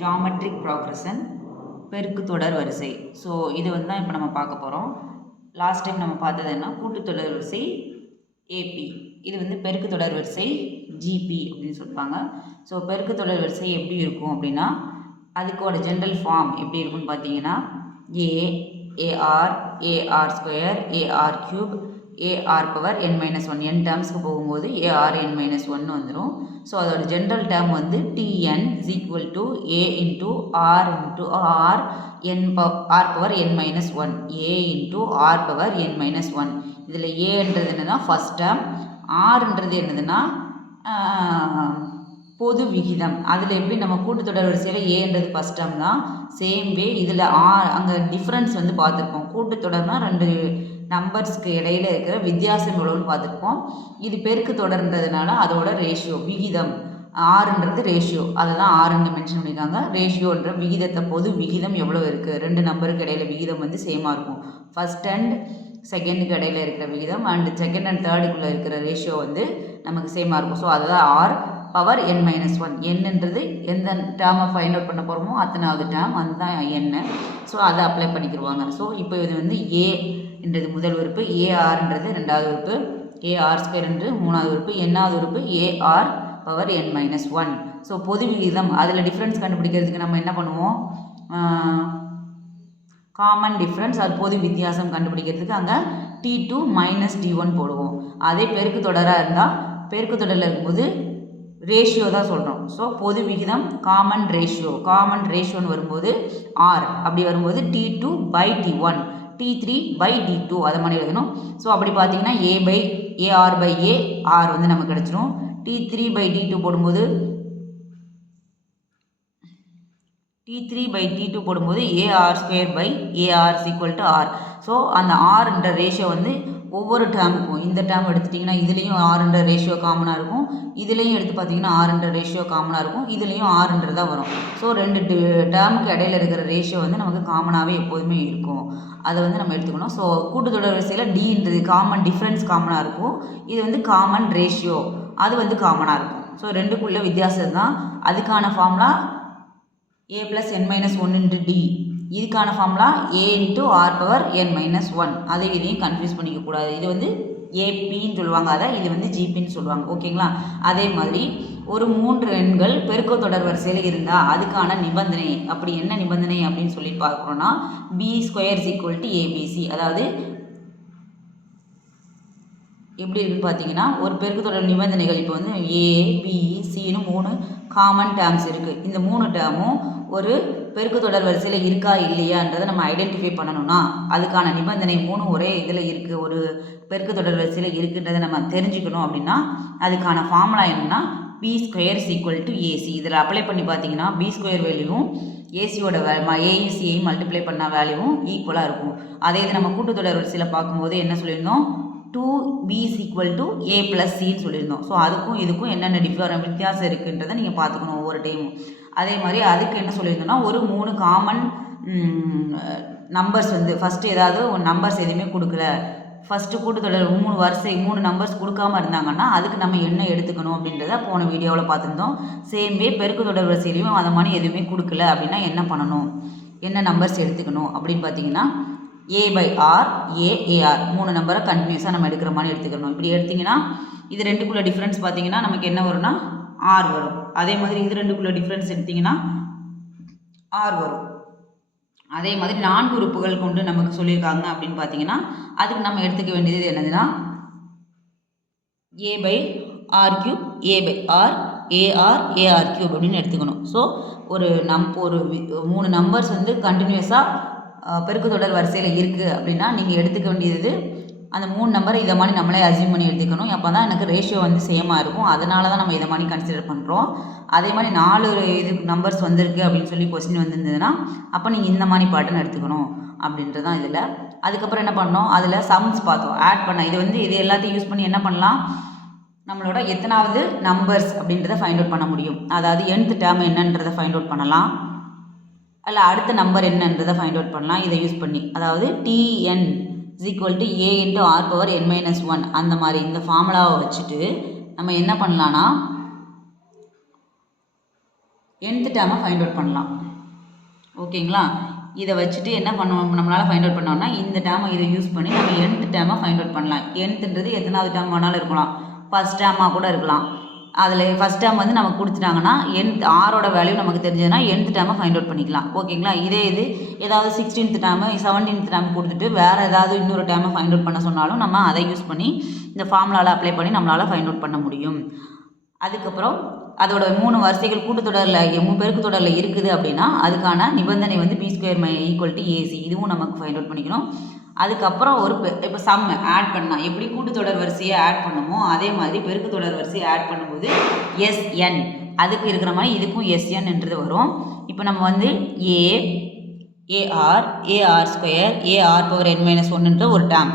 Geometric progression பெருக்கு தொடர் வரிசை. ஸோ இது வந்து தான் இப்போ நம்ம பார்க்க போகிறோம். லாஸ்ட் டைம் நம்ம பார்த்தது என்ன, கூட்டுத்தொடர் வரிசை ஏபி, இது வந்து பெருக்கு தொடர் வரிசை ஜிபி அப்படின்னு சொல்லுவாங்க. ஸோ பெருக்கு தொடர் வரிசை எப்படி இருக்கும் அப்படின்னா, அதுக்கோட ஜென்ரல் ஃபார்ம் எப்படி இருக்குன்னு பார்த்தீங்கன்னா, AR square AR cube AR power n-1 n டேர்ம்ஸ்க்கு போகும்போது ஏஆர் n-1 வந்துடும். ஸோ அதோட ஜென்ரல் டேர்ம் வந்து tn is equal to a into r into r power n-1 a into r power n-1. இதில் ஏன்றது என்னன்னா ஃபஸ்ட் டேர்ம், ஆர்ன்றது என்னதுன்னா பொது விகிதம். அதில் எப்படி நம்ம கூட்டுத்தொடர் வரிசையில் ஏன்றது ஃபஸ்ட் டேர்ம் தான். சேம் வே இதில் அங்கே டிஃப்ரென்ஸ் வந்து பார்த்துருப்போம். கூட்டுத்தொடர்னா ரெண்டு நம்பர்ஸ்க்கு இடையில இருக்கிற வித்தியாசம் எவ்வளோன்னு பார்த்துருப்போம். இது பெருக்கு தொடர்ன்றதுனால அதோட ரேஷியோ விகிதம், ஆறுன்றது ரேஷியோ, அதை தான் ஆறுன்னு மென்ஷன் பண்ணியிருக்காங்க. ரேஷியோன்ற விகிதத்தை பொது விகிதம் எவ்வளோ இருக்குது, ரெண்டு நம்பருக்கு இடையில விகிதம் வந்து சேமாக இருக்கும். ஃபஸ்ட் அண்ட் செகண்டுக்கு இடையில இருக்கிற விகிதம் அண்ட் செகண்ட் அண்ட் தேர்டுக்குள்ளே இருக்கிற ரேஷியோ வந்து நமக்கு சேமாக இருக்கும். ஸோ அதுதான் ஆர் பவர் n-1. என்னன்றது எந்த டேர்மை ஃபைண்ட் அவுட் பண்ண போகிறோமோ அத்தனாவது டேர்ம் அதுதான் என்ன. ஸோ அதை அப்ளை பண்ணிக்கிடுவாங்க. ஸோ இப்போ இது வந்து ஏன்றது முதல் உறுப்பு, ஏஆர்ன்றது ரெண்டாவது உறுப்பு, ஏஆர் ஸ்கொயர் என்று மூணாவது உறுப்பு, என்னாவது உறுப்பு ஏஆர் பவர் n-1. ஸோ பொது விகிதம் அதில் டிஃப்ரென்ஸ் கண்டுபிடிக்கிறதுக்கு நம்ம என்ன பண்ணுவோம், காமன் டிஃப்ரென்ஸ் அது பொது வித்தியாசம் கண்டுபிடிக்கிறதுக்கு அங்கே T2 மைனஸ் T1 போடுவோம். அதே பெருக்கு தொடராக இருந்தால் பெருக்கு தொடரில் இருக்கும்போது ரேஷியோ தான் சொல்கிறோம். ஸோ பொது விகிதம் காமன் ரேஷியோன்னு வரும்போது ஆர், அப்படி வரும்போது T2 by T1 T3 by T2 அதை மாதிரி எழுதணும். ஸோ அப்படி பார்த்தீங்கன்னா ஏஆர் பை ஏஆர் வந்து நமக்கு கிடச்சிரும். T3 பை T2 போடும்போது AR square by AR is equal to R. So அந்த ஆர்ன்ற ரேஷியோ வந்து ஒவ்வொரு டேர்முக்கும், இந்த டேர்ம் எடுத்துட்டிங்கன்னா இதுலேயும் ஆறுன்ற ரேஷியோ காமனாக இருக்கும், இதுலேயும் எடுத்து பார்த்தீங்கன்னா ஆறுன்ற ரேஷியோ காமனாக இருக்கும், இதுலேயும் ஆறுன்றது தான் வரும். ஸோ ரெண்டு டேர்முக்கு இடையில இருக்கிற ரேஷியோ வந்து நமக்கு காமனாகவே எப்போதுமே இருக்கும். அதை வந்து நம்ம எடுத்துக்கணும். ஸோ கூட்டுத்தொடர் வரிசையில் டின்றது காமன் டிஃப்ரென்ஸ் காமனாக இருக்கும், இது வந்து காமன் ரேஷியோ அது வந்து காமனாக இருக்கும். ஸோ ரெண்டுக்குள்ள வித்தியாசம் தான். அதுக்கான formula a plus n-1 into d, இதுக்கான formula a into r power n-1. அதை இதையும் கன்ஃபியூஸ் பண்ணிக்கக்கூடாது. இது வந்து ஏபின்னு சொல்லுவாங்க, அதை இது வந்து ஜிபின்னு சொல்லுவாங்க. ஓகேங்களா? அதே மாதிரி ஒரு 3 எண்கள் பெருக்க தொடர் வரிசையில் இருந்தால் அதுக்கான நிபந்தனை, அப்படி என்ன நிபந்தனை அப்படின்னு சொல்லி பார்க்குறோன்னா b square is equal to ABC. அதாவது எப்படி இருக்குன்னு பார்த்தீங்கன்னா, ஒரு பெருக்குத்தொடர் நிபந்தனைகள் இப்போ வந்து ஏ பி சின்னு 3 காமன் டேர்ம்ஸ் இருக்குது. இந்த 3 டேர்மும் ஒரு பெருக்குத்தொடர் வரிசையில் இருக்கா இல்லையான்றதை நம்ம ஐடென்டிஃபை பண்ணணும்னா அதுக்கான நிபந்தனை 3 ஒரே இதில் இருக்குது, ஒரு பெருக்குத்தொடர் வரிசையில் இருக்குன்றதை நம்ம தெரிஞ்சுக்கணும். அப்படின்னா அதுக்கான ஃபார்முலா என்னென்னா B square is equal to AC. இதில் அப்ளை பண்ணி பார்த்தீங்கன்னா பி ஸ்கொயர் வேல்யூவும் ஏசியோட ஏயும் சியையும் மல்டிப்ளை பண்ண வேல்யூவும் ஈக்குவலாக இருக்கும். அதே இது நம்ம கூட்டுத்தொடர் வரிசையில் பார்க்கும்போது என்ன சொல்லியிருந்தோம், 2b is equal to a plus cன்னு சொல்லியிருந்தோம். ஸோ அதுக்கும் இதுக்கும் என்னென்ன வித்தியாசம் இருக்குன்றதை நீங்கள் பார்த்துக்கணும் ஒவ்வொரு டைமும். அதே மாதிரி அதுக்கு என்ன சொல்லியிருந்தோம்னா, ஒரு 3 காமன் நம்பர்ஸ் வந்து ஃபஸ்ட்டு ஏதாவது ஒரு நம்பர்ஸ் எதுவுமே கொடுக்கல, ஃபஸ்ட்டு கூட்டுத்தொடர் 3 நம்பர்ஸ் கொடுக்காமல் இருந்தாங்கன்னா அதுக்கு நம்ம என்ன எடுத்துக்கணும் அப்படின்றத போன வீடியோவில் பார்த்துருந்தோம். சேம் வே பெருக்கு தொடர் வரிசையிலையும் அதை மாதிரி எதுவுமே கொடுக்கல அப்படின்னா என்ன பண்ணணும், என்ன நம்பர்ஸ் எடுத்துக்கணும் அப்படின்னு பார்த்தீங்கன்னா a by r ஏஆர் 3 நம்பரை கண்டினியூஸாக நம்ம எடுக்கிற மாதிரி எடுத்துக்கணும். இப்படி எடுத்திங்கன்னா இது ரெண்டுக்குள்ள டிஃப்ரென்ஸ் பார்த்தீங்கன்னா நமக்கு என்ன வரும்னா ஆர் வரும். அதே மாதிரி இது ரெண்டுக்குள்ள டிஃப்ரென்ஸ் எடுத்திங்கன்னா ஆர் வரும். அதே மாதிரி 4 உறுப்புகள் கொண்டு நமக்கு சொல்லியிருக்காங்க அப்படின்னு பார்த்தீங்கன்னா அதுக்கு நம்ம எடுத்துக்க வேண்டியது என்னதுன்னா a by r cube a by r AR cube அப்படின்னு எடுத்துக்கணும். ஸோ ஒரு 3 நம்பர்ஸ் வந்து கண்டினியூஸாக பெருக்குத்தொடர் வரிசையில் இருக்குது அப்படின்னா நீங்கள் எடுத்துக்க வேண்டியது அந்த 3 நம்பரை இதை மாதிரி நம்மளே அசியூம் பண்ணி எடுத்துக்கணும். அப்போ தான் எனக்கு ரேஷியோ வந்து சேமாக இருக்கும். அதனால தான் நம்ம இதை மாதிரி கன்சிடர் பண்ணுறோம். அதே மாதிரி 4 நம்பர்ஸ் வந்திருக்கு அப்படின்னு சொல்லி கொஸ்டின் வந்திருந்ததுன்னா அப்போ நீங்கள் இந்த மாதிரி பாட்டுன்னு எடுத்துக்கணும் அப்படின்றது தான் இதில். அதுக்கப்புறம் என்ன பண்ணோம், அதில் சம்ஸ் பார்த்தோம், ஆட் பண்ண இது எல்லாத்தையும் யூஸ் பண்ணி என்ன பண்ணலாம், நம்மளோட எத்தனாவது நம்பர்ஸ் அப்படின்றத ஃபைண்ட் அவுட் பண்ண முடியும். அதாவது nth டேர்ம் என்னன்றதை ஃபைண்ட் அவுட் பண்ணலாம், அல்ல அடுத்த நம்பர் என்னன்றதை ஃபைண்ட் அவுட் பண்ணலாம் இதை யூஸ் பண்ணி. அதாவது tn is equal to a into r power n-1 அந்த மாதிரி இந்த ஃபார்முலாவை வச்சுட்டு நம்ம என்ன பண்ணலான்னா nth டேர்மை ஃபைண்ட் அவுட் பண்ணலாம். ஓகேங்களா? இதை வச்சுட்டு என்ன பண்ணுவோம், நம்மளால் ஃபைண்ட் அவுட் பண்ணோம்னா இந்த டேர்மை இதை யூஸ் பண்ணி நம்ம nth டேர்மை ஃபைண்ட் அவுட் பண்ணலாம். nthன்றது எத்தனாவது டேர்ம் வேணாலும் இருக்கலாம், ஃபஸ்ட் டேர்மாக கூட இருக்கலாம். அதில் ஃபஸ்ட் டேர்ம் வந்து நமக்கு கொடுத்துட்டாங்கன்னா ஆரோட வேல்யூ நமக்கு தெரிஞ்சதுன்னா nth டேர்மை ஃபைண்ட் அவுட் பண்ணிக்கலாம். ஓகேங்களா? இதே இது ஏதாவது 16th டேர்மு 17th டேர்ம் கொடுத்துட்டு வேறு ஏதாவது இன்னொரு டேர்மை ஃபைண்ட் அவுட் பண்ண சொன்னாலும் நம்ம அதை யூஸ் பண்ணி இந்த ஃபார்முலாவில் அப்ளை பண்ணி நம்மளால் ஃபைண்ட் அவுட் பண்ண முடியும். அதுக்கப்புறம் அதோட 3 வரிசைகள் கூட்டுத்தொடரில் பெருக்கு தொடரில் இருக்குது அப்படின்னா அதுக்கான நிபந்தனை வந்து b² = AC. இதுவும் நமக்கு ஃபைண்ட் அவுட் பண்ணிக்கணும். அதுக்கப்புறம் இப்போ சம் ஆட் பண்ணால் எப்படி கூட்டுத்தொடர் வரிசையை ஆட் பண்ணுமோ அதே மாதிரி பெருக்கு தொடர் வரிசையை ஆட் பண்ணும்போது SN அதுக்கு இருக்கிற மாதிரி இதுக்கும் SNன்றது வரும். இப்போ நம்ம வந்து AR² AR⁴n−1ன்ற ஒரு டேர்ம்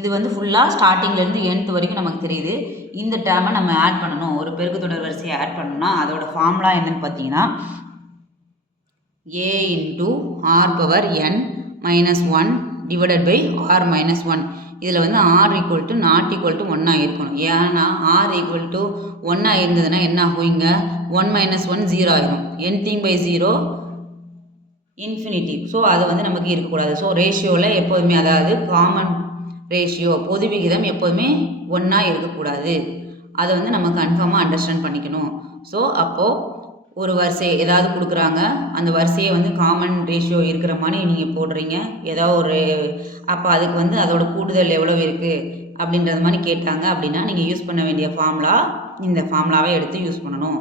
இது வந்து ஃபுல்லாக ஸ்டார்டிங்லேருந்து nth வரைக்கும் நமக்கு தெரியுது. இந்த டேர்மை நம்ம ஆட் பண்ணணும், ஒரு பெருக்கு தொடர் வரிசையை ஆட் பண்ணணும்னா அதோட ஃபார்முலா என்னன்னு பார்த்தீங்கன்னா A × R⁻n−1 இதில் வந்து R = ≠ 1 இருக்கணும். ஏன்னா R = 1 இருந்ததுன்னா என்ன ஆகும், இங்கே 1 - 1 0 ஆயிரும். n/0 ∞. ஸோ அது வந்து நமக்கு இருக்கக்கூடாது. ஸோ ரேஷியோவில் எப்போதுமே அதாவது காமன் ரேஷியோ பொது விகிதம் எப்போதுமே 1 இருக்கக்கூடாது. அதை வந்து நம்ம கன்ஃபார்மாக அண்டர்ஸ்டாண்ட் பண்ணிக்கணும். ஸோ அப்போது ஒரு வரிசை ஏதாவது கொடுக்குறாங்க, அந்த வரிசையை வந்து காமன் ரேஷியோ இருக்கிற மாதிரி நீங்கள் போடுறீங்க ஏதாவது ஒரு, அப்போ அதுக்கு வந்து அதோட கூடுதல் எவ்வளோ இருக்குது அப்படின்றது மாதிரி கேட்டாங்க அப்படின்னா நீங்கள் யூஸ் பண்ண வேண்டிய ஃபார்முலா இந்த ஃபார்முலாவை எடுத்து யூஸ் பண்ணணும்.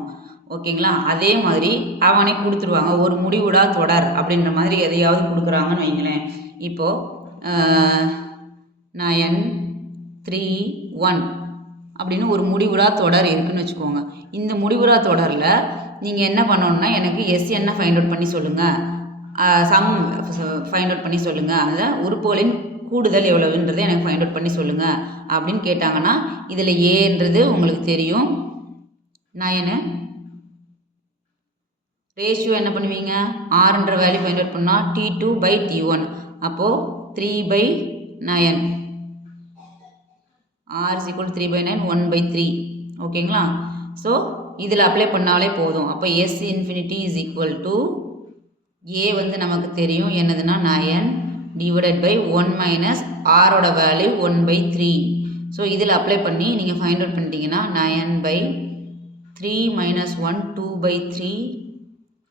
ஓகேங்களா? அதே மாதிரி அவனே கொடுத்துருவாங்க ஒரு முடிவுடா தொடர் அப்படின்ற மாதிரி எதையாவது கொடுக்குறாங்கன்னு வைங்களேன். இப்போது 9 3 1 அப்படின்னு ஒரு முடிவுடா தொடர் இருக்குதுன்னு வச்சுக்கோங்க. இந்த முடிவுடா தொடரில் நீங்கள் என்ன பண்ணணுன்னா எனக்கு SN ஃபைண்ட் அவுட் பண்ணி சொல்லுங்கள், சம் ஃபைண்ட் அவுட் பண்ணி சொல்லுங்கள், அந்த உறுப்புகளின் கூடுதல் எவ்வளவுன்றதை எனக்கு ஃபைண்ட் அவுட் பண்ணி சொல்லுங்கள் அப்படின்னு கேட்டாங்கன்னா இதில் ஏன்றது உங்களுக்கு தெரியும் 9 ரேஷியோ என்ன பண்ணுவீங்க, ஆறுன்ற வேல்யூ ஃபைண்ட் அவுட் பண்ணால் T2/T1 அப்போது 3/9 R = 3/9 1/3. ஓகேங்களா? ஸோ இதில் அப்ளை பண்ணாலே போதும். அப்போ S∞ = A வந்து நமக்கு தெரியும் என்னதுன்னா 9/1 - ஆரோட வேல்யூ 1/3. ஸோ இதில் அப்ளை பண்ணி நீங்கள் ஃபைண்ட் அவுட் பண்ணிட்டீங்கன்னா 9/3 - 1 2/3.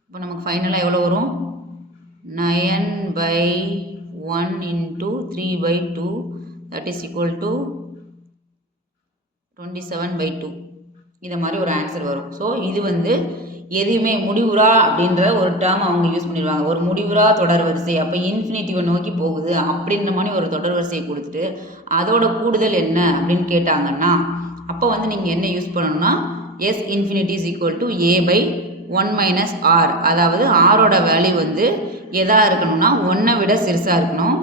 இப்போ நமக்கு ஃபைனலாக எவ்வளோ வரும், 9/1 × 3/2 that is equal to 27/2. இதை மாதிரி ஒரு ஆன்சர் வரும். ஸோ இது வந்து எதுவுமே முடிவுறா அப்படின்ற ஒரு டேர்ம் அவங்க யூஸ் பண்ணிடுவாங்க. ஒரு முடிவுறா தொடர் வரிசை அப்போ இன்ஃபினிட்டிவை நோக்கி போகுது அப்படின்ற மாதிரி ஒரு தொடர் வரிசையை கொடுத்துட்டு அதோட கூடுதல் என்ன அப்படின்னு கேட்டாங்கன்னா அப்போ வந்து நீங்கள் என்ன யூஸ் பண்ணணும்னா S∞ = A/1 - R. அதாவது ஆரோட வேல்யூ வந்து எதாக இருக்கணும்னா 1 விட சிறுசாக இருக்கணும்,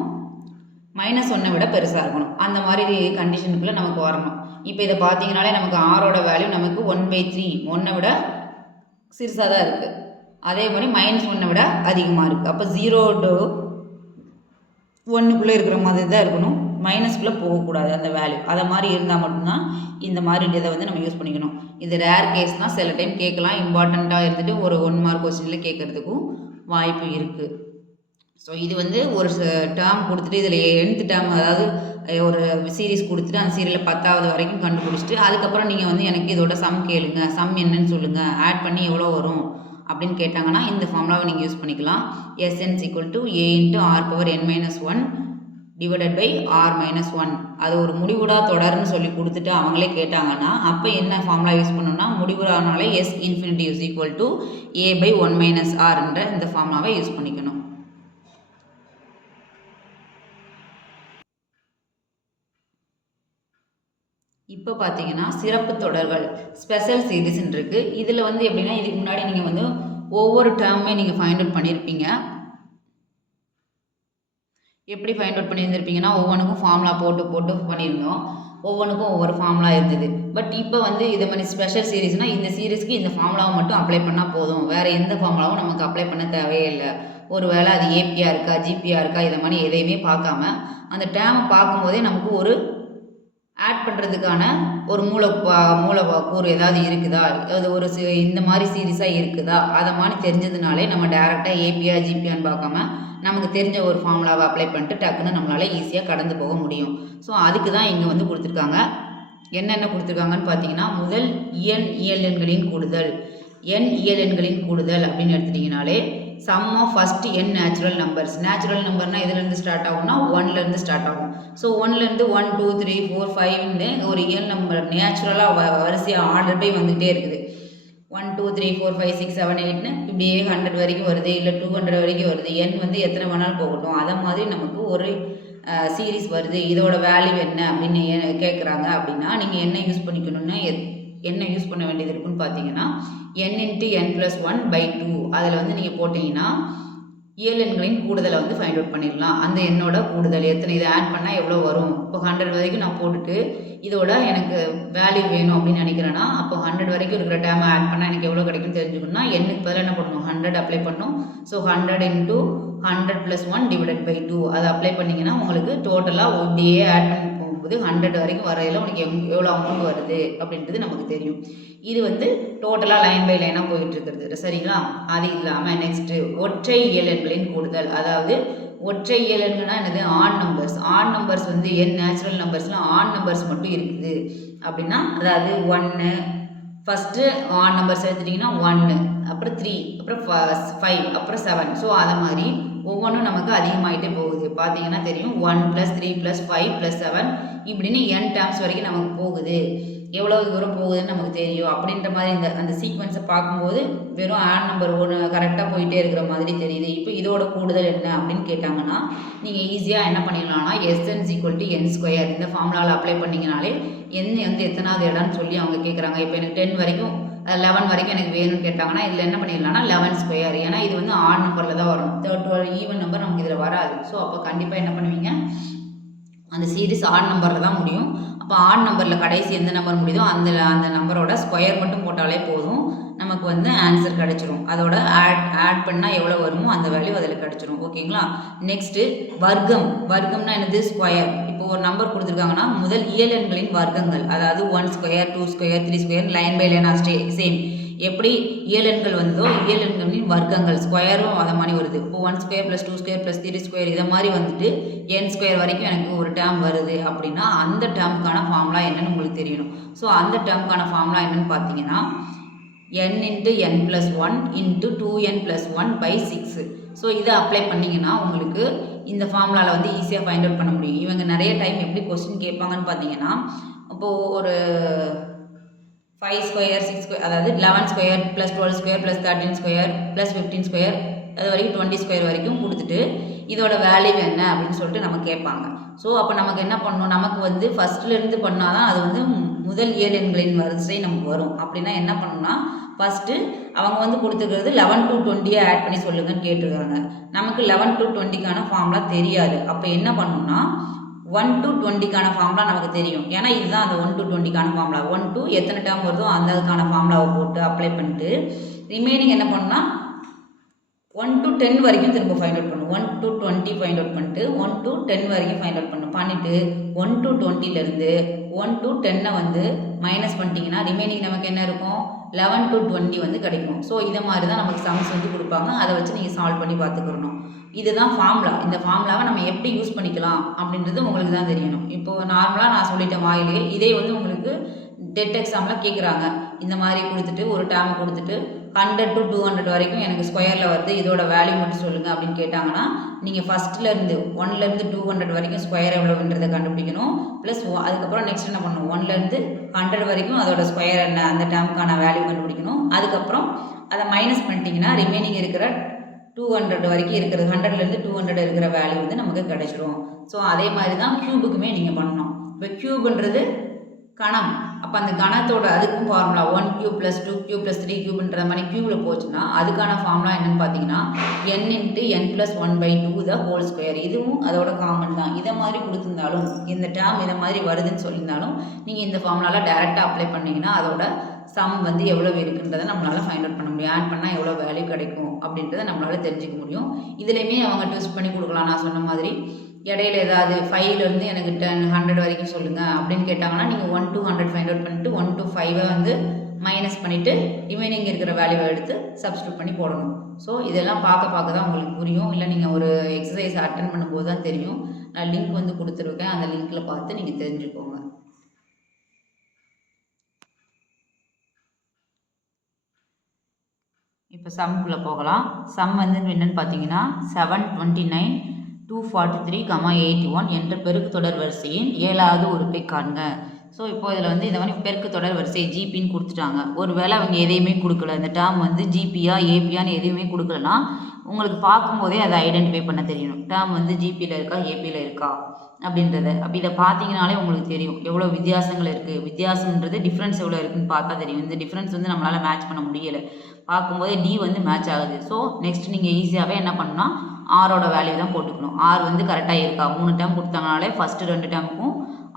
-1 விட பெருசாக இருக்கணும். அந்த மாதிரி கண்டிஷனுக்குள்ளே நமக்கு வரணும். இப்போ இதை பார்த்தீங்கனாலே நமக்கு ஆரோட வேல்யூ நமக்கு 1/3 1 விட சிறுசாக தான் இருக்குது, அதே மாதிரி -1 விட அதிகமாக இருக்குது. அப்போ 0 to 1 இருக்கிற மாதிரி தான் இருக்கணும், மைனஸ்குள்ளே போகக்கூடாது அந்த வேல்யூ. அதை மாதிரி இருந்தால் மட்டும்தான் இந்த மாதிரி இதை வந்து நம்ம யூஸ் பண்ணிக்கணும். இது ரேர் கேஸ்னால் சில டைம் கேட்கலாம், இம்பார்ட்டண்ட்டாக இருந்துட்டு ஒரு 1 மார்க் கொஸ்டினில் கேட்குறதுக்கும் வாய்ப்பு இருக்குது. ஸோ இது வந்து ஒரு டேர்ம் கொடுத்துட்டு இதில் nth டேர்ம் அதாவது ஒரு சீரீஸ் கொடுத்துட்டு அந்த சீரியலில் 10வது வரைக்கும் கண்டுபிடிச்சிட்டு அதுக்கப்புறம் நீங்கள் வந்து எனக்கு இதோட சம் கேளுங்க, சம் என்னன்னு சொல்லுங்கள், ஆட் பண்ணி எவ்வளோ வரும் அப்படின்னு கேட்டாங்கன்னா இந்த ஃபார்முலாவை நீங்கள் யூஸ் பண்ணிக்கலாம். SN = A × R⁻n−1 / R−1. அது ஒரு முடிவுடா தொடர்னு சொல்லி கொடுத்துட்டு அவங்களே கேட்டாங்கன்னா அப்போ என்ன ஃபார்முலா யூஸ் பண்ணணும்னா முடிவுடானாலே S∞ = A/1 - R என்ற இந்த ஃபார்முலாவை யூஸ் பண்ணிக்கணும். இப்போ பார்த்தீங்கன்னா சிறப்பு தொடர்கள் ஸ்பெஷல் சீரீஸ்ன்னு இருக்குது. இதில் வந்து எப்படின்னா இதுக்கு முன்னாடி நீங்கள் வந்து ஒவ்வொரு டேர்மே நீங்கள் ஃபைண்ட் அவுட் பண்ணியிருப்பீங்க. எப்படி ஃபைண்ட் அவுட் பண்ணியிருந்திருப்பீங்கன்னா ஒவ்வொன்றுக்கும் ஃபார்முலா போட்டு பண்ணியிருந்தோம், ஒவ்வொன்றுக்கும் ஒவ்வொரு ஃபார்முலா இருந்தது. பட் இப்போ வந்து இதை மாதிரி ஸ்பெஷல் சீரீஸ்னால் இந்த சீரீஸ்க்கு இந்த ஃபார்முலாவை மட்டும் அப்ளை பண்ணால் போதும், வேறு எந்த ஃபார்முலாவும் நமக்கு அப்ளை பண்ண தேவையே இல்லை. ஒரு வேளை அது ஏபியாக இருக்கா ஜிபியாக இருக்கா இதை மாதிரி எதையுமே பார்க்காம அந்த டேர்மை பார்க்கும்போதே நமக்கு ஒரு ஆட் பண்ணுறதுக்கான ஒரு மூலக்கூறு ஏதாவது இருக்குதா, அது ஒரு இந்த மாதிரி சீரீஸாக இருக்குதா, அதை மாதிரி தெரிஞ்சதுனாலே நம்ம டேரெக்டாக ஏபியா ஜிபியான்னு பார்க்காம நமக்கு தெரிஞ்ச ஒரு ஃபார்முலாவை அப்ளை பண்ணிட்டு டக்குன்னு நம்மளால் ஈஸியாக கடந்து போக முடியும். ஸோ அதுக்கு தான் இங்கே வந்து கொடுத்துருக்காங்க. என்னென்ன கொடுத்துருக்காங்கன்னு பார்த்தீங்கன்னா, முதல் இயல் எண்களின் கூடுதல். இயல் எண்களின் கூடுதல் அப்படின்னு எடுத்துட்டிங்கனாலே sum of first natural numbers. Natural நம்பர்னால் எதுலேருந்து ஸ்டார்ட் ஆகும்னா 1லேருந்து ஸ்டார்ட் ஆகும். ஸோ 1லேருந்து 1 2 3 4 5ன்னு ஒரு இயல் நம்பர் நேச்சுரலாக வரிசையாக ஆர்டர் பை வந்துகிட்டே இருக்குது. 1 2 3 4 5 6 7 8ன்னு இப்படியே 100 வரைக்கும் வருது, இல்லை 200 வரைக்கும் வருது. எண் வந்து எத்தனை வேணாலும் போகட்டும். அதை மாதிரி நமக்கு ஒரு சீரீஸ் வருது, இதோட வேல்யூ என்ன அப்படின்னு கேட்குறாங்க. அப்படின்னா நீங்கள் என்ன யூஸ் பண்ணிக்கணும்னா என்ன யூஸ் பண்ண வேண்டியது இருக்குன்னு பார்த்தீங்கன்னா n × n+1/2 அதில் வந்து நீங்கள் போட்டிங்கன்னா இயல் எண்களின் கூடுதலை வந்து ஃபைண்ட் அவுட் பண்ணிடலாம். அந்த எண்ணோட கூடுதல் எத்தனை, இதை ஆட் பண்ணால் எவ்வளோ வரும். இப்போ 100 வரைக்கும் நான் போட்டுட்டு இதோட எனக்கு வேல்யூ வேணும் அப்படின்னு நினைக்கிறேன்னா அப்போ 100 வரைக்கும் இருக்கிற டேமை ஆட் பண்ணால் எனக்கு எவ்வளோ கிடைக்கும்னு தெரிஞ்சுக்கணும்னா எண்ணுக்கு பதிலாக என்ன பண்ணணும், 100 அப்ளை பண்ணணும். ஸோ 100 × 100+1/2 அதை அப்ளை பண்ணிங்கன்னா உங்களுக்கு டோட்டலாக இப்படியே ஆட் பண்ணி போகும்போது 100 வரைக்கும் வரையில் உனக்கு எவ்வளோ அமௌண்ட் வருது அப்படின்றது நமக்கு தெரியும். இது வந்து டோட்டலாக லைன் பை லைனாக போயிட்டு இருக்கிறது, சரிங்களா? அது இல்லாமல் நெக்ஸ்ட்டு ஒற்றை இயல் எண்களின் கூடுதல். அதாவது ஒற்றை இயல் எண்கள்னா என்னது, ஆட் நம்பர்ஸ் வந்து நேச்சுரல் நம்பர்ஸ்லாம் ஆட் நம்பர்ஸ் மட்டும் இருக்குது அப்படின்னா, அதாவது 1 ஃபஸ்ட்டு ஆட் நம்பர்ஸ் எடுத்துட்டிங்கன்னா 1, அப்புறம் 3, அப்புறம் 5, அப்புறம் 7. ஸோ அதை மாதிரி ஒவ்வொன்றும் நமக்கு அதிகமாகிட்டே போகுது. பார்த்தீங்கன்னா தெரியும் 1 + 3 + 5 + 7 இப்படின்னு n டேர்ம்ஸ் வரைக்கும் நமக்கு போகுது. எவ்வளோ தூரம் போகுதுன்னு நமக்கு தெரியும். அப்படின்ற மாதிரி அந்த சீக்வன்ஸை பார்க்கும்போது வெறும் ஆட் நம்பர் 1 கரெக்டாக போயிட்டே இருக்கிற மாதிரி தெரியுது. இப்போ இதோட கூடுதல் என்ன அப்படின்னு கேட்டாங்கன்னா நீங்கள் ஈஸியாக என்ன பண்ணிடலாம்னா Sn = n². இந்த ஃபார்முலாவில் அப்ளை பண்ணிங்கனாலே n வந்து எத்தனாவது இடம்னு சொல்லி அவங்க கேட்குறாங்க. இப்போ எனக்கு 10 வரைக்கும் 11 வரைக்கும் எனக்கு வேணும்னு கேட்டாங்கன்னா இதில் என்ன பண்ணிடலாம்னா 11². ஏன்னா இது வந்து ஆட் நம்பரில் தான் வரும், 12 ஈவன் நம்பர் நமக்கு இதில் வராது. ஸோ அப்போ கண்டிப்பாக என்ன பண்ணுவீங்க, அந்த சீரீஸ் ஆட் நம்பரில் தான் முடியும். அப்போ ஆட் நம்பரில் கடைசி எந்த நம்பர் முடியுதோ அந்த நம்பரோட ஸ்கொயர் மட்டும் போட்டாலே போதும், நமக்கு வந்து ஆன்சர் கிடச்சிரும். அதோட ஆட் பண்ணால் எவ்வளோ வருமோ அந்த வேல்யூ அதில் கிடச்சிரும். ஓகேங்களா? நெக்ஸ்ட்டு வர்க்கம்னா என்னது, ஸ்கொயர். இப்போ ஒரு நம்பர் கொடுத்துருக்காங்கன்னா முதல் இயல் எண்களின் வர்க்கங்கள், அதாவது 1², 2², 3² லைன் பை லைனாக சேம். எப்படி இயல் எண்கள் வந்ததோ இயல் எண்களின் வர்க்கங்கள் ஸ்கொயரும் அதை மாதிரி வருது. இப்போ 1² + 2² + 3² இதை மாதிரி வந்துட்டு n² வரைக்கும் எனக்கு ஒரு டேர்ம் வருது அப்படின்னா அந்த டேர்முக்கான ஃபார்முலா என்னன்னு உங்களுக்கு தெரியணும். ஸோ அந்த டேர்முக்கான ஃபார்முலா என்னன்னு பார்த்தீங்கன்னா n × n+1 × 2n+1/6. ஸோ இதை அப்ளை பண்ணிங்கன்னா உங்களுக்கு இந்த ஃபார்முலாவில் வந்து ஈஸியாக ஃபைண்ட் அவுட் பண்ண முடியும். இவங்க நிறைய டைம் எப்படி கொஸ்டின் கேட்பாங்கன்னு பார்த்தீங்கன்னா, இப்போது ஒரு 5², 6², அதாவது 11² + 12² + 13² + 15² அது வரைக்கும் 20² வரைக்கும் கொடுத்துட்டு இதோட வேல்யூ என்ன அப்படின்னு சொல்லிட்டு நம்ம கேட்பாங்க. ஸோ அப்போ நமக்கு என்ன பண்ணணும், நமக்கு வந்து ஃபஸ்ட்லேருந்து பண்ணால் தான் அது வந்து முதல் இயல் எண்களின் வரிசை நமக்கு வரும். அப்படின்னா என்ன பண்ணணும்னா ஃபஸ்ட்டு அவங்க வந்து கொடுத்துருக்கிறது 11 to 20 ஆட் பண்ணி சொல்லுங்கன்னு கேட்டிருக்காங்க. நமக்கு 11 to 20க்கான ஃபார்முலா தெரியாது. அப்போ என்ன பண்ணணும்னா 1 to 20க்கான ஃபார்முலா நமக்கு தெரியும். ஏன்னா இதுதான் அந்த 1 to 20க்கான ஃபார்முலா. 1 to எத்தனை டேர்ம் வருதோ அதுக்கான ஃபார்முலாவை போட்டு அப்ளை பண்ணிட்டு ரிமைனிங் என்ன பண்ணணும்னா 1 to 10 வரைக்கும் திரும்ப ஃபைண்ட் அவுட் பண்ணும். 1 to 20 ஃபைண்ட் அவுட் பண்ணிட்டு 1 to 10 வரைக்கும் ஃபைண்ட் அவுட் பண்ணிட்டு 1 to 20லேருந்து 1 to 10 வந்து மைனஸ் பண்ணிட்டீங்கன்னா ரிமைனிங் நமக்கு என்ன இருக்கும், 11 to 20 வந்து கிடைக்கும். ஸோ இதை மாதிரி தான் நமக்கு சம்ஸ் வந்து கொடுப்பாங்க. அதை வச்சு நீங்கள் சால்வ் பண்ணி பார்த்துக்கிறணும். இதுதான் ஃபார்முலா. இந்த ஃபார்முலாவை நம்ம எப்படி யூஸ் பண்ணிக்கலாம் அப்படின்றது உங்களுக்கு தான் தெரியணும். இப்போது நார்மலாக நான் சொல்லிட்டேன் வாயிலே, இதே வந்து உங்களுக்கு டெட் எக்ஸாமில் கேட்குறாங்க. இந்த மாதிரி கொடுத்துட்டு ஒரு டேர்மை கொடுத்துட்டு 100 to 200 வரைக்கும் எனக்கு ஸ்கொயரில் வருது, இதோட வேல்யூ மட்டும் சொல்லுங்கள் அப்படின்னு கேட்டாங்கன்னா நீங்கள் ஃபஸ்ட்லேருந்து 1லேருந்து 200 வரைக்கும் ஸ்கொயர் எவ்வளோன்றதை கண்டுபிடிக்கணும். ப்ளஸ் அதுக்கப்புறம் நெக்ஸ்ட் என்ன பண்ணணும், 1லேருந்து 100 வரைக்கும் அதோட ஸ்கொயர் என்ன அந்த டேர்முக்கான வேல்யூ கண்டுபிடிக்கணும். அதுக்கப்புறம் அதை மைனஸ் பண்ணிட்டீங்கன்னா ரிமைனிங் இருக்கிற 200 வரைக்கும் இருக்கிறது, 100லேருந்து 200 இருக்கிற வேல்யூ வந்து நமக்கு கிடைச்சிரும். ஸோ அதே மாதிரி தான் க்யூபுக்குமே நீங்கள் பண்ணணும். இப்போ க்யூப்ன்றது கணம். அப்போ அந்த கணத்தோட அதுக்கும் ஃபார்முலா 1³ + 2³ + 3³ மாதிரி க்யூபில் போச்சுன்னா அதுக்கான ஃபார்முலா என்னென்னு பார்த்தீங்கன்னா n × n+1/2 the whole square. இதுவும் அதோட காமன் தான். இதை மாதிரி கொடுத்துருந்தாலும் இந்த டேர்ம் இதை மாதிரி வருதுன்னு சொல்லியிருந்தாலும் நீங்கள் இந்த ஃபார்முலாவில் டேரெக்டாக அப்ளை பண்ணிங்கன்னா அதோட சம் வந்து எவ்வளோ இருக்குன்றதை நம்மளால் ஃபைண்ட் அவுட் பண்ண முடியும். ஆட் பண்ணால் எவ்வளோ வேல்யூ கிடைக்கும் அப்படின்றத நம்மளால் தெரிஞ்சுக்க முடியும். இதுலேயுமே அவங்க ட்விஸ்ட் பண்ணி கொடுக்கலாம். நான் சொன்ன மாதிரி இடையில ஏதாவது 5லேருந்து எனக்கு 100 வரைக்கும் சொல்லுங்கள் அப்படின்னு கேட்டாங்கன்னா நீங்கள் 1 to 100 ஃபைண்ட் அவுட் பண்ணிவிட்டு 1 to 5 வந்து மைனஸ் பண்ணிவிட்டு ரிமைனிங் இருக்கிற வேல்யூவை எடுத்து சப்ஸ்டியூட் பண்ணி போடணும். ஸோ இதெல்லாம் பார்க்க தான் உங்களுக்கு புரியும். இல்லை நீங்கள் ஒரு எக்ஸசைஸ் அட்டன் பண்ணும்போது தான் தெரியும். நான் லிங்க் வந்து கொடுத்துருக்கேன். அந்த லிங்க்கில் பார்த்து நீங்கள் தெரிஞ்சுக்கோங்க. இப்போ சம்குள்ளே போகலாம். சம் வந்து என்னென்னு பார்த்தீங்கன்னா 729 243, 81 என்ற பெருக்கு தொடர் வரிசையின் 7வது உறுப்பை காண்க. ஸோ இப்போ இதில் வந்து இந்த மாதிரி பெருக்கு தொடர் வரிசை ஜிபின்னு கொடுத்துட்டாங்க. ஒரு வேளை அவங்க எதையுமே கொடுக்கல, இந்த டேர்ம் வந்து ஜிபியா ஏபியான்னு எதையுமே கொடுக்கலன்னா உங்களுக்கு பார்க்கும்போதே அதை ஐடென்டிஃபை பண்ண தெரியணும். டேர்ம் வந்து ஜிபியில் இருக்கா ஏபியில் இருக்கா அப்படின்றத. அப்படி இதை பார்த்தீங்கனாலே உங்களுக்கு தெரியும் எவ்வளோ வித்தியாசங்கள் இருக்குது. வித்தியாசம்ன்றது டிஃப்ரென்ஸ் எவ்வளோ இருக்குதுன்னு பார்த்தா தெரியும். இந்த டிஃப்ரென்ஸ் வந்து நம்மளால் மேட்ச் பண்ண முடியலை. பார்க்கும்போதே டி வந்து மேட்ச் ஆகுது. ஸோ நெக்ஸ்ட் நீங்கள் ஈஸியாகவே என்ன பண்ணணும்னா ஆரோட வேல்யூ தான் போட்டுக்கணும். ஆர் வந்து கரெக்டாக இருக்கா. 3 டேர்ம் கொடுத்தாங்கனாலே ஃபஸ்ட்டு 2 டேர்முக்கும்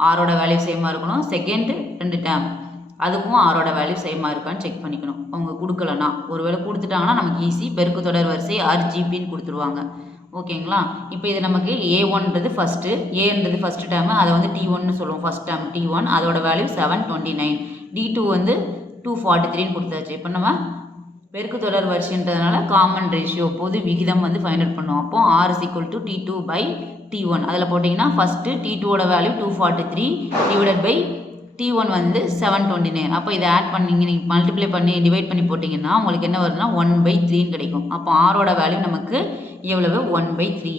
ஆரோட வேல்யூ சேமாக இருக்கணும். செகண்ட் 2 டேர்ம் அதுக்கும் ஆரோட வேல்யூ சேமாக இருக்கான்னு செக் பண்ணிக்கணும். அவங்க கொடுக்கலன்னா, ஒருவேளை கொடுத்துட்டாங்கன்னா நமக்கு ஈஸி. பெருக்கு தொடர் வரிசை ஆர்ஜிபின்னு கொடுத்துருவாங்க. ஓகேங்களா. இப்போ இது நமக்கு A1ன்றது ஃபஸ்ட்டு, ஏன்றது ஃபஸ்ட்டு டேர்மு, அதை வந்து T1ன்னு சொல்லுவோம். ஃபஸ்ட் டேர்ம் T1, அதோட வேல்யூ 729. D2 வந்து 243ன்னு கொடுத்தாச்சு. இப்போ நம்ம பெருக்கு தொடர் வரிசைன்றதுனால காமன் ரேஷியோ பொது விகிதம் வந்து ஃபைண்ட் அவுட் பண்ணுவோம். அப்போ R is equal to T2/T1. அதில் போட்டிங்கன்னா ஃபஸ்ட்டு T2ஓட வேல்யூ 243 டிவைடட் பை T1 வந்து 729. அப்போ இதை ஆட் பண்ணிங்க, நீங்கள் மல்டிப்ளை பண்ணி டிவைட் பண்ணி போட்டிங்கன்னா உங்களுக்கு என்ன வருதுன்னா 1/3 கிடைக்கும். அப்போ ஆரோட வேல்யூ நமக்கு எவ்வளவு 1/3.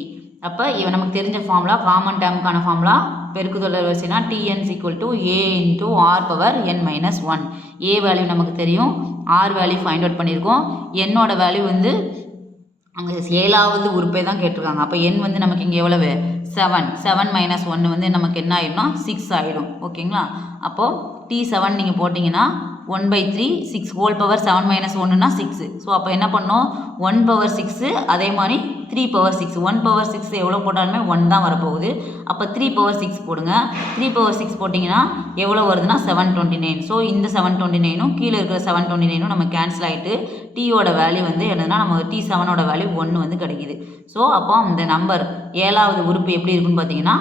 அப்போ இவன் நமக்கு தெரிஞ்ச ஃபார்முலா, காமன் டேர்முக்கான ஃபார்முலா பெருக்கு தொடர் வரிசைனா Tn is equal to A into R power n minus 1. A value நமக்கு தெரியும், R வேல்யூ ஃபைண்ட் அவுட் பண்ணியிருக்கோம். என்னோட வேல்யூ வந்து அங்கே 7வது உறுப்பை தான் கேட்டிருக்காங்க. அப்போ n வந்து நமக்கு இங்கே எவ்வளவு 7 மைனஸ் 1 வந்து நமக்கு என்ன ஆகிடும்னா 6 ஆகிடும். ஓகேங்களா. அப்போது T7 நீங்கள் போட்டிங்கன்னா 1/3, 6 ஹோல் பவர் 7 மைனஸ் 1னா 6. ஸோ அப்போ என்ன பண்ணோம் 1/6, அதே மாதிரி 3/6. 1/6 எவ்வளோ போட்டாலுமே 1 தான் வரப்போகுது. அப்போ 3/6 போடுங்க. 3/6 போட்டிங்கன்னா எவ்வளோ வருதுன்னா 729. ஸோ இந்த 729ம் கீழே இருக்கிற 729ம் நம்ம கேன்சல் ஆகிட்டு டீயோட வேல்யூ வந்து என்னதுன்னா நம்ம T7ஓட வேல்யூ 1 வந்து கிடைக்கிது. ஸோ அப்போ இந்த நம்பர் 7வது உறுப்பு எப்படி இருக்குன்னு பார்த்தீங்கன்னா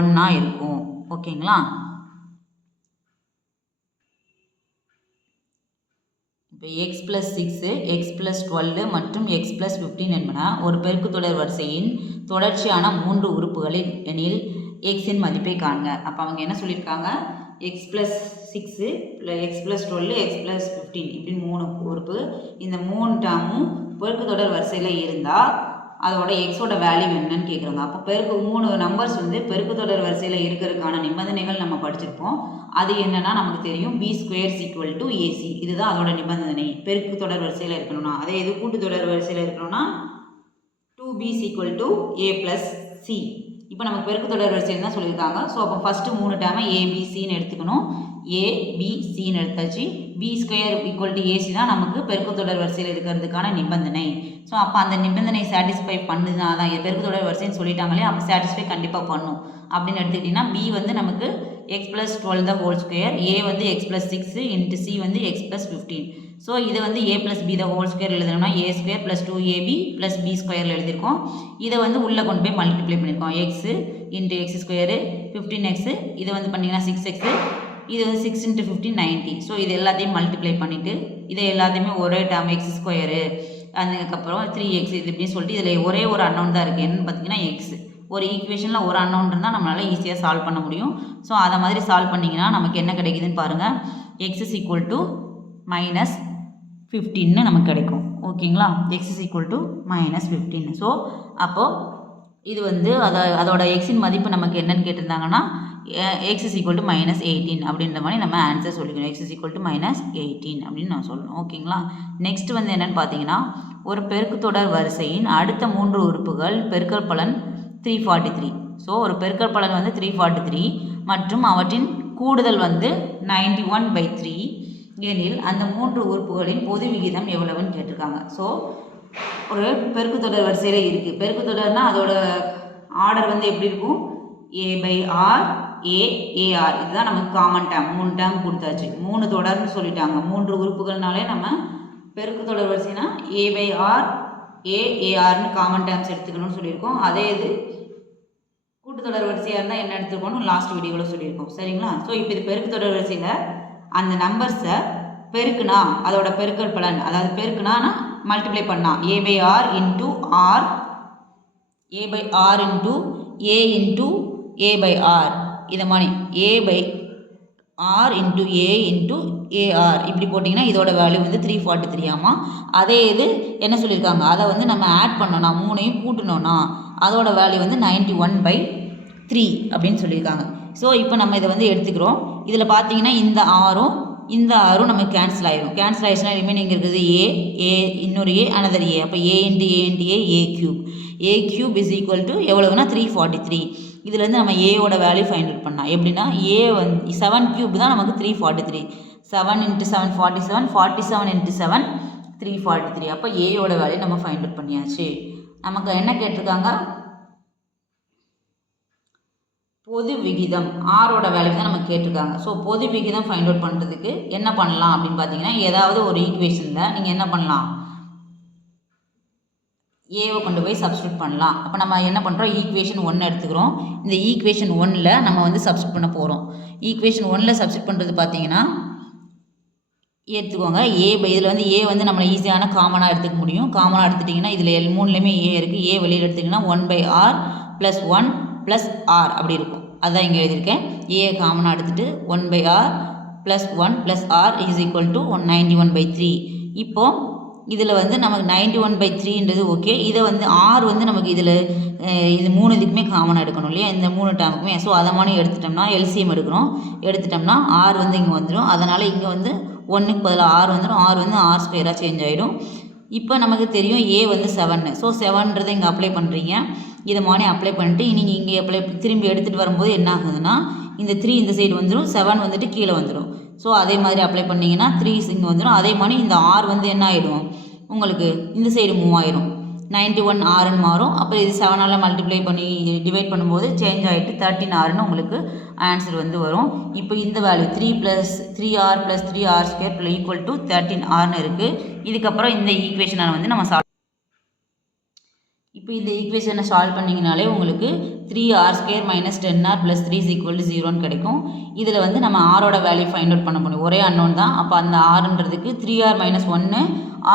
1ஆ இருக்கும். ஓகேங்களா. இப்போ x+6, x+12 மற்றும் x+15 என்பன ஒரு பெருக்கு தொடர் வரிசையின் தொடர்ச்சியான 3 உறுப்புகளில் எனில் எக்ஸின் மதிப்பை காண்க. அப்போ அவங்க என்ன சொல்லியிருக்காங்க, x+6, x+12, x+15 இப்படி 3 உறுப்பு. இந்த 3 டேர்மும் பெருக்கு தொடர் வரிசையில் இருந்தால் அதோட எக்ஸோட வேல்யூ என்னன்னு கேட்குறாங்க. அப்போ பெருக்கு 3 நம்பர்ஸ் வந்து பெருக்கு தொடர் வரிசையில் இருக்கிறதுக்கான நிபந்தனைகள் நம்ம படிச்சிருப்போம். அது என்னன்னா நமக்கு தெரியும் B² = AC. இதுதான் அதோட நிபந்தனை. பெருக்கு தொடர் வரிசையில் இருக்கணும்னா, அதே இது கூட்டு தொடர் வரிசையில் இருக்கணும்னா 2B = A + C. இப்போ நமக்கு பெருக்கு தொடர் வரிசையில் தான் சொல்லியிருக்காங்க. ஸோ அப்போ ஃபஸ்ட்டு 3 டேர்மை ABCன்னு எடுத்துக்கணும். ABCன்னு எடுத்தாச்சு. B² = AC தான் நமக்கு பெருக்கு தொடர் வரிசையில் இருக்கிறதுக்கான நிபந்தனை. ஸோ அப்போ அந்த நிபந்தனை சாட்டிஸ்ஃபை பண்ணுதுனா தான் பெருக்கு தொடர் வரிசைன்னு சொல்லிட்டாங்களே, அப்போ சாட்டிஸ்ஃபை கண்டிப்பாக பண்ணும். அப்படின்னு எடுத்துக்கிட்டிங்கன்னா B வந்து நமக்கு x+12 the whole square, A வந்து x+6 into C வந்து x+15. ஸோ இதை வந்து A + B the whole square எழுதணும்னா A² + 2AB + B² எழுதியிருக்கோம். இதை வந்து உள்ளே கொண்டு போய் மல்டிப்ளை பண்ணியிருக்கோம். x into x², 15x, இதை வந்து பண்ணிங்கன்னா 6x, இது வந்து 6 into 15 90. ஸோ இது எல்லாத்தையும் மல்டிப்ளை பண்ணிவிட்டு இதை எல்லாத்தையுமே ஒரே டேர்ம் x², அதுக்கப்புறம் 3x இது இப்படின்னு சொல்லிட்டு இதில் ஒரே ஒரு அன்னவுன் தான் இருக்குது. என்னன்னு பார்த்தீங்கன்னா x. ஒரு ஈக்குவேஷனில் ஒரு அன்னவுன் இருந்தால் நம்மளால் ஈஸியாக சால்வ் பண்ண முடியும். ஸோ அதை மாதிரி சால்வ் பண்ணிங்கன்னா நமக்கு என்ன கிடைக்குதுன்னு பாருங்கள். x = -15 நமக்கு கிடைக்கும். ஓகேங்களா. x = -15. ஸோ அப்போது இது வந்து அதோட எக்ஸின் மதிப்பு நமக்கு என்னன்னு கேட்டிருந்தாங்கன்னா x = -18 அப்படின்ற மாதிரி நம்ம ஆன்சர் சொல்லிக்கணும். x = -18 அப்படின்னு நான் சொல்லணும். ஓகேங்களா. நெக்ஸ்ட் வந்து என்னென்னு பார்த்தீங்கன்னா, ஒரு பெருக்கு தொடர் வரிசையின் அடுத்த 3 உறுப்புகள் பெருக்கல் பலன் 343. ஸோ ஒரு பெருக்கல் பலன் வந்து 343 மற்றும் அவற்றின் கூடுதல் வந்து 91/3 எனில் அந்த 3 உறுப்புகளின் பொது விகிதம் எவ்வளவுன்னு கேட்டிருக்காங்க. ஸோ ஒரு பெருக்கு தொடர் வரிசையில் இருக்குது. பெருக்கு தொடர்னால் அதோட ஆர்டர் வந்து எப்படி இருக்கும், A/R ஏஆர் இதுதான் நமக்கு காமன் டேம். 3 டேம் கொடுத்தாச்சு. 3 தொடர்னு சொல்லிட்டாங்க. 3 உறுப்புகள்னாலே நம்ம பெருக்கு தொடர் வரிசைனா A/R ஏஆர்னு காமன் டேம்ஸ் எடுத்துக்கணும்னு சொல்லியிருக்கோம். அதே இது கூட்டுத்தொடர் வரிசையாக இருந்தால் என்ன எடுத்துக்கணும் லாஸ்ட் வீடியோவில் சொல்லியிருக்கோம். சரிங்களா? ஸோ இப்போ இது பெருக்கு தொடர் வரிசையில் அந்த நம்பர்ஸை பெருக்குனா அதோட பெருக்கல் பலன், அதாவது பெருக்குனா மல்டிப்ளை பண்ணா A/R into R, A/R into A into A/R, இதை மாதிரி A/R into A into AR இப்படி போட்டிங்கன்னா இதோட வேல்யூ வந்து 343 ஆமாம். அதே இது என்ன சொல்லியிருக்காங்க, அதை வந்து நம்ம ஆட் பண்ணோன்னா 3ஐயும் கூட்டணும்னா அதோட வேல்யூ வந்து 91/3 அப்படின்னு சொல்லியிருக்காங்க. ஸோ இப்போ நம்ம இதை வந்து எடுத்துக்கிறோம். இதில் பார்த்தீங்கன்னா இந்த ஆரும் நமக்கு கேன்சல் ஆயிடும். கேன்சல் ஆயிடுச்சுன்னா ரிமைனிங் இருக்குது ஏ இன்னொரு ஏ அனதர் ஏ. அப்போ A into A cube is equal to எவ்வளவுனா 343. இதுலேருந்து நம்ம ஏயோட வேல்யூ ஃபைண்ட் அவுட் பண்ணலாம். எப்படின்னா ஏ வந்து 7 கியூப் தான் நமக்கு 343. 7 × 7 47, 47 × 7 343. அப்போ ஏயோட வேல்யூ நம்ம ஃபைண்ட் அவுட் பண்ணியாச்சு. நமக்கு என்ன கேட்டிருக்காங்க, பொது விகிதம் ஆரோட வேல்யூ தான் நம்ம கேட்டிருக்காங்க. ஸோ பொது விகிதம் ஃபைண்ட் அவுட் பண்ணுறதுக்கு என்ன பண்ணலாம் அப்படின்னு பார்த்தீங்கன்னா, ஏதாவது ஒரு ஈக்குவேஷனில் நீங்கள் என்ன பண்ணலாம், ஏவை கொண்டு போய் சப்ஸ்டியூட் பண்ணலாம். அப்போ நம்ம என்ன பண்ணுறோம், ஈக்குவேஷன் 1 எடுத்துக்கிறோம். இந்த ஈக்குவேஷன் 1ல் நம்ம வந்து சப்ஸ்டியூட் பண்ண போகிறோம். ஈக்குவேஷன் 1ல் சப்ஸ்டியூட் பண்ணுறது பார்த்தீங்கன்னா எடுத்துக்கோங்க இதில் வந்து ஏ வந்து நம்மளை ஈஸியான காமனாக எடுத்துக்க முடியும். காமனாக எடுத்துட்டிங்கன்னா இதில் மூணுலேயுமே ஏ இருக்குது. ஏ வெளியில் எடுத்துக்கிட்டிங்கன்னா 1/r + 1 + r அப்படி இருக்கும். அதுதான் இங்கே எழுதியிருக்கேன். ஏ காமனாக எடுத்துகிட்டு 1/r + 1 + r is equal to 91/3. இப்போது இதில் வந்து நமக்கு 91/3ன்றது ஓகே. இதை வந்து ஆர் வந்து நமக்கு இதில் இது 3 இதுக்குமே காமனாக எடுக்கணும் இல்லையா, இந்த 3 டேமுக்குமே. ஸோ அதை மாதிரி எடுத்துட்டோம்னா எல்சிஎம் எடுத்துட்டோம்னா ஆர் வந்து இங்கே வந்துடும். அதனால் இங்கே வந்து 1க்கு பதிலாக ஆர் வந்துடும். ஆர் வந்து r² சேஞ்ச் ஆகிடும். இப்போ நமக்கு தெரியும் ஏ வந்து 7. ஸோ 7ன்றதை இங்கே அப்ளை பண்ணுறீங்க. இதை மாதிரி அப்ளை பண்ணிட்டு நீங்கள் இங்கே திரும்பி எடுத்துகிட்டு வரும்போது என்ன ஆகுதுன்னா, இந்த 3 இந்த சைடு வந்துடும், 7 வந்துட்டு கீழே வந்துடும். ஸோ அதே மாதிரி அப்ளை பண்ணிங்கன்னா 3 இங்கே வந்துடும். அதே மாதிரி இந்த ஆர் வந்து என்ன ஆகிடும், உங்களுக்கு இந்த சைடு மூவ் ஆயிடும். 91 ஆர்ன்னு மாறும். அப்புறம் இது 7ஆல் மல்டிப்ளை பண்ணி டிவைட் பண்ணும்போது சேஞ்ச் ஆகிட்டு 13 ஆர்னு உங்களுக்கு ஆன்சர் வந்து வரும். இப்போ இந்த வேல்யூ 3 + 3r + 3r² = 13 ஆர்னு இருக்குது. இதுக்கப்புறம் இந்த ஈக்குவேஷனை வந்து நம்ம இப்போ இந்த ஈக்குவேஷனை சால்வ் பண்ணிங்கனாலே உங்களுக்கு 3r² - 10r + 3 = 0ன்னு கிடைக்கும். இதில் வந்து நம்ம ஆரோட வேல்யூ ஃபைண்ட் அவுட் பண்ண முடியும். ஒரே அன்னோன் தான். அப்போ அந்த ஆறுன்றதுக்கு 3r - 1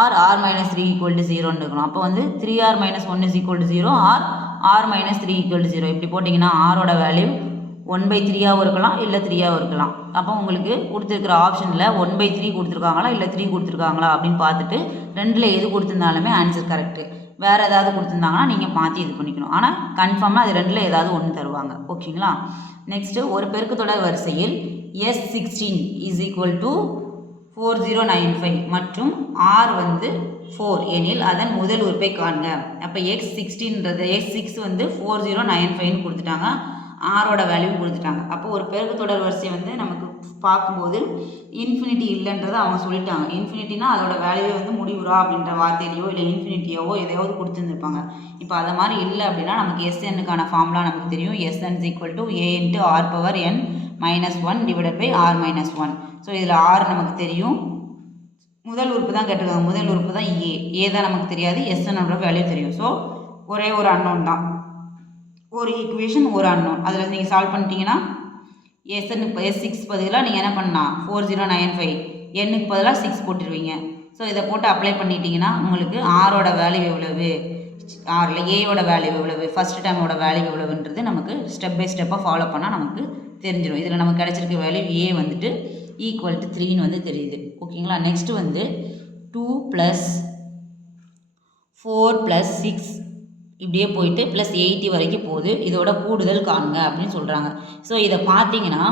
r - 3 = 0ன்னு இருக்கணும். அப்போ வந்து 3r - 1 = 0, r - 3 = 0. இப்படி போட்டிங்கன்னா ஆரோட வேல்யூ 1/3ஆகவும் இருக்கலாம், இல்லை 3ஆகவும் இருக்கலாம். அப்போ உங்களுக்கு கொடுத்துருக்குற ஆப்ஷனில் 1/3 கொடுத்துருக்காங்களா இல்லை 3 கொடுத்துருக்காங்களா அப்படின்னு பார்த்துட்டு 2ல் எது கொடுத்துருந்தாலுமே ஆன்சர் கரெக்டு. வேறு ஏதாவது கொடுத்துருந்தாங்கன்னா நீங்கள் மாற்றி இது பண்ணிக்கணும். ஆனால் கன்ஃபார்மாக அது 2ல் ஏதாவது ஒன்று தருவாங்க. ஓகேங்களா? நெக்ஸ்ட்டு ஒரு பெருக்குத்தொடர் வரிசையில் S16 = 4095 மற்றும் R வந்து 4 எனில் அதன் முதல் உறுப்பை காண்க. அப்போ X6 வந்து 4095ன்னு கொடுத்துட்டாங்க. ஆரோட வேல்யூ கொடுத்துட்டாங்க. அப்போ ஒரு பெருக்குத்தொடர் வரிசை வந்து நமக்கு பார்க்கும்போது இன்ஃபினிட்டி இல்லைன்றதை அவங்க சொல்லிட்டாங்க. இன்ஃபினிட்டினா அதோட வேல்யூ வந்து முடிவுறா அப்படின்ற வார்த்தையிலையோ இல்லை இன்ஃபினிட்டியோவோ எதையாவது கொடுத்துருந்துருப்பாங்க. இப்போ அதை மாதிரி இல்லை அப்படின்னா நமக்கு SNக்கான ஃபார்முலா நமக்கு தெரியும். SN = A × r⁻n - 1 / r - 1. So இதில் ஆர் நமக்கு தெரியும். முதல் உறுப்பு தான் கேட்டிருக்காங்க. முதல் உறுப்பு தான் ஏ தான் நமக்கு தெரியாது. SNோட வேல்யூ தெரியும். ஸோ ஒரே ஒரு அன்னோன் தான். ஒரு ஈக்குவேஷன் ஒரு அன்னோன். அதில் நீங்கள் சால்வ் பண்ணிட்டீங்கன்னா S6 பதிலாக நீங்கள் என்ன பண்ணலாம், 4095 எண்ணுக்கு பதிலாக 6 போட்டுருவீங்க. ஸோ இதை போட்டு அப்ளை பண்ணிட்டீங்கன்னா உங்களுக்கு ஆரோட வேல்யூ எவ்வளவு, ஆரில் ஏயோட வேல்யூ எவ்வளவு, ஃபஸ்ட் டேமோட வேல்யூ எவ்வளவுன்றது நமக்கு ஸ்டெப் பை ஸ்டெப்பாக ஃபாலோ பண்ணால் நமக்கு தெரிஞ்சிடும். இதில் நமக்கு கிடச்சிருக்க வேல்யூ ஏ வந்துட்டு = 3ன்னு வந்து தெரியுது. ஓகேங்களா? நெக்ஸ்ட்டு வந்து 2 + 4 + 6 இப்படியே போயிட்டு +80 வரைக்கும் போகுது. இதோட கூடுதல் காண்க அப்படின்னு சொல்கிறாங்க. ஸோ இதை பார்த்தீங்கன்னா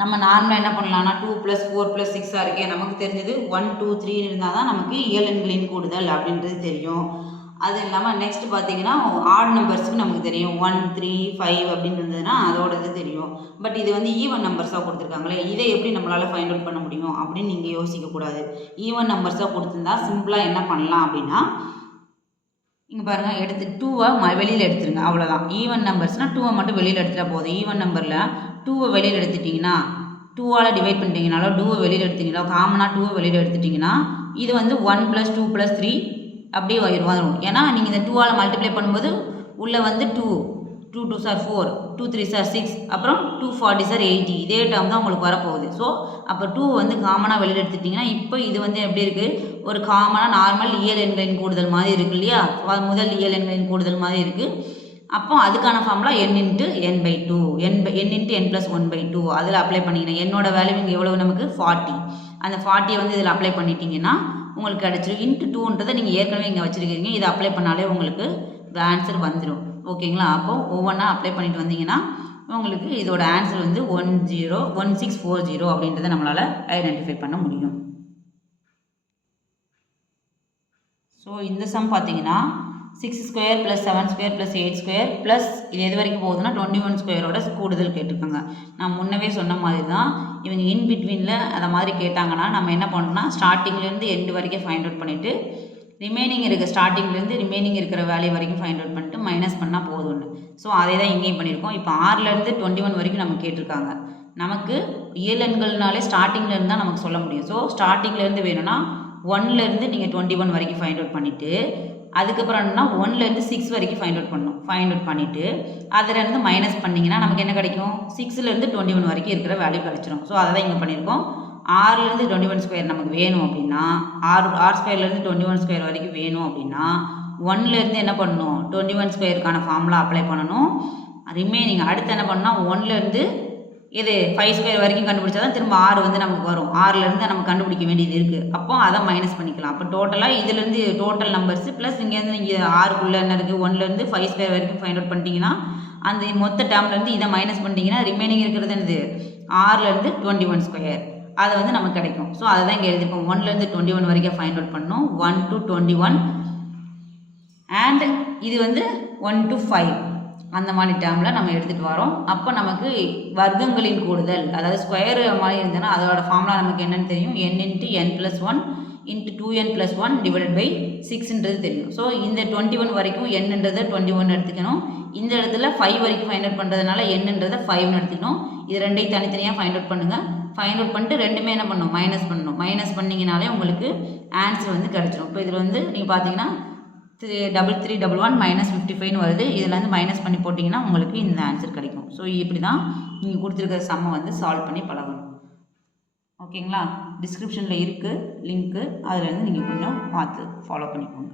நம்ம நார்மலாக என்ன பண்ணலாம்னா 2 + 4 + 6 இருக்கே, நமக்கு தெரிஞ்சது 1 2 3 இருந்தால் தான் நமக்கு இயலெண்களின் கூடுதல் அப்படின்றது தெரியும். அது இல்லாமல் நெக்ஸ்ட் பார்த்தீங்கன்னா ஆட் நம்பர்ஸுக்கு நமக்கு தெரியும். 1 3 5 அப்படின்னு இருந்ததுன்னா அதோட இது தெரியும். பட் இது வந்து ஈவன் நம்பர்ஸாக கொடுத்துருக்காங்களே, இதை எப்படி நம்மளால் ஃபைண்ட் அவுட் பண்ண முடியும் அப்படின்னு நீங்கள் யோசிக்கக்கூடாது. ஈவன் நம்பர்ஸாக கொடுத்துருந்தா சிம்பிளாக என்ன பண்ணலாம் அப்படின்னா, இங்கே பாருங்கள், எடுத்து 2வை வெளியில் எடுத்துருங்க, அவ்வளோதான். ஈவன் நம்பர்ஸ்னால் 2வை மட்டும் வெளியில் எடுத்துகிட்டா போதும். ஈவன் நம்பரில் டூவை வெளியில் எடுத்துட்டிங்கன்னா 2ஆல் டிவைட் பண்ணிட்டீங்கனாலோ 2வை வெளியில் எடுத்தீங்களோ காமனாக 2வை வெளியில் எடுத்துட்டிங்கன்னா இது வந்து 1 + 2 + 3 அப்படியே வரும். ஏன்னா நீங்கள் இந்த 2ஆல் மல்டிப்ளை பண்ணும்போது உள்ளே வந்து 2 2 சார் 4 2 3 சார் 6 அப்புறம் 2 40 சார் 80 இதே டேர்ம் தான் உங்களுக்கு வரப்போகுது. ஸோ அப்போ 2 வந்து காமனாக வெளியில் எடுத்துட்டிங்கன்னா இப்போ இது வந்து எப்படி இருக்குது, ஒரு காமனாக நார்மல் இயல் எண்களின் கூடுதல் மாதிரி இருக்குது இல்லையா. முதல் இயல் எண்களின் கூடுதல் மாதிரி இருக்குது. அப்போ அதுக்கான formula n × n/2 n × n + 1/2 அதில் அப்ளை பண்ணிங்கன்னா என்னோட வேல்யூ இங்கே எவ்வளோ நமக்கு 40. அந்த 40 வந்து இதில் அப்ளை பண்ணிட்டீங்கன்னா உங்களுக்கு கிடச்சிரும். இன்ட்டு 2ன்றதை நீங்கள் ஏற்கனவே இங்கே வச்சுருக்கீங்க, இதை அப்ளை பண்ணாலே உங்களுக்கு ஆன்சர் வந்துடும். ஓகேங்களா. அப்போ ஒவ்வொன்றா அப்ளை பண்ணிட்டு வந்தீங்கன்னா உங்களுக்கு இதோட ஆன்சர் வந்து 1640 அப்படின்றத நம்மளால் ஐடென்டிஃபை பண்ண முடியும். ஸோ இந்த சம் பார்த்தீங்கன்னா 6² + 7² + 8² ப்ளஸ் இது எது வரைக்கும் போகுதுன்னா 21² கூடுதல் கேட்டிருக்காங்க. நான் முன்னவே சொன்ன மாதிரி தான் இவங்க இன் பிட்வீனில் அதை மாதிரி கேட்டாங்கன்னா நம்ம என்ன பண்ணணும்னா ஸ்டார்டிங்லேருந்து எண்டு வரைக்கும் ஃபைண்ட் அவுட் பண்ணிவிட்டு ஸ்டார்டிங்லேருந்து ரிமைனிங் இருக்கிற வேல்யூ வரைக்கும் ஃபைண்ட் அவுட் பண்ணிட்டு மைனஸ் பண்ணால் போதும்னு. ஸோ அதே தான் இங்கேயும் பண்ணியிருக்கோம். இப்போ 6லேருந்து 21 வரைக்கும் நம்ம கேட்டிருக்காங்க. நமக்கு இயல் எண்கள்னாலே ஸ்டார்டிங்லேருந்து தான் நமக்கு சொல்ல முடியும். ஸோ ஸ்டார்டிங்லேருந்து வேணும்னா 1லேருந்து நீங்கள் 21 வரைக்கும் ஃபைண்ட் அவுட் பண்ணிவிட்டு அதுக்கப்புறம் என்னன்னா 1லேருந்து 6 வரைக்கும் ஃபைண்ட் அவுட் பண்ணணும். ஃபைண்ட் அவுட் பண்ணிவிட்டு அதிலேருந்து மைனஸ் பண்ணிங்கன்னா நமக்கு என்ன கிடைக்கும், 6லேருந்து 21 வரைக்கும் இருக்கிற வேல்யூ கிடச்சிரும். ஸோ அதை தான் இங்கே பண்ணியிருக்கோம். 6லேருந்து 21² நமக்கு வேணும் அப்படின்னா r²லேருந்து 21² வரைக்கும் வேணும் அப்படின்னா 1லேருந்து என்ன பண்ணணும், 21²க்கான ஃபார்முலா அப்ளை பண்ணணும். ரிமைனிங் அடுத்து என்ன பண்ணணும்னா 1லேருந்து இது 5² வரைக்கும் கண்டுபிடிச்சா தான் திரும்ப 6 வந்து நமக்கு வரும். 6லேருந்து நம்ம கண்டுபிடிக்க வேண்டியது இருக்குது. அப்போ அதை மைனஸ் பண்ணிக்கலாம். அப்போ டோட்டலாக இதுலேருந்து டோட்டல் நம்பர்ஸ் ப்ளஸ் இங்கேருந்து நீங்கள் 6க்குள்ளே என்ன இருக்குது 1லேருந்து 5² வரைக்கும் ஃபைண்ட் அவுட் பண்ணிட்டீங்கன்னா அந்த மொத்த டேர்ம்லேருந்து இதை மைனஸ் பண்ணிட்டீங்கன்னா ரிமைனிங் இருக்கிறது என்னது 6லேருந்து 21² அது வந்து நமக்கு கிடைக்கும். ஸோ அதை தான் இங்கே எழுதியிருக்கோம். 1லேருந்து 21 வரைக்கும் ஃபைண்ட் அவுட் பண்ணணும். 1 to 21 அண்ட் இது வந்து 1 to 5 அந்த மாதிரி டேர்மில் நம்ம எடுத்துகிட்டு வரோம். அப்போ நமக்கு வர்க்கங்களின் கூடுதல் அதாவது ஸ்கொயர் மாதிரி இருந்ததுன்னா அதோட ஃபார்முலா நமக்கு என்னென்னு தெரியும். n × n + 1 × 2n + 1 / 6ன்றது தெரியும். ஸோ இந்த 21 வரைக்கும் nன்றதை 21 எடுத்துக்கணும். இந்த இடத்துல 5 வரைக்கும் ஃபைண்ட் அவுட் பண்ணுறதுனால nன்றதை 5ன்னு எடுத்துக்கணும். இது ரெண்டையும் தனித்தனியாக ஃபைண்ட் அவுட் பண்ணுங்கள். ஃபைண்ட் அவுட் பண்ணிட்டு ரெண்டுமே என்ன பண்ணணும், மைனஸ் பண்ணணும். மைனஸ் பண்ணிங்கனாலே உங்களுக்கு ஆன்சர் வந்து கிடச்சிரும். இப்போ இதில் வந்து நீங்கள் பார்த்தீங்கன்னா 33311 - 55ன்னு வருது. இதில் வந்து மைனஸ் பண்ணி போட்டிங்கன்னா உங்களுக்கு இந்த ஆன்சர் கிடைக்கும். ஸோ இப்படி தான் நீங்கள் கொடுத்துருக்கிற சம்மை வந்து சால்வ் பண்ணி பழகணும். ஓகேங்களா. டிஸ்கிரிப்ஷனில் இருக்குது லிங்க்கு, அதிலேருந்து நீங்கள் கொஞ்சம் பார்த்து ஃபாலோ பண்ணிக்கோங்க.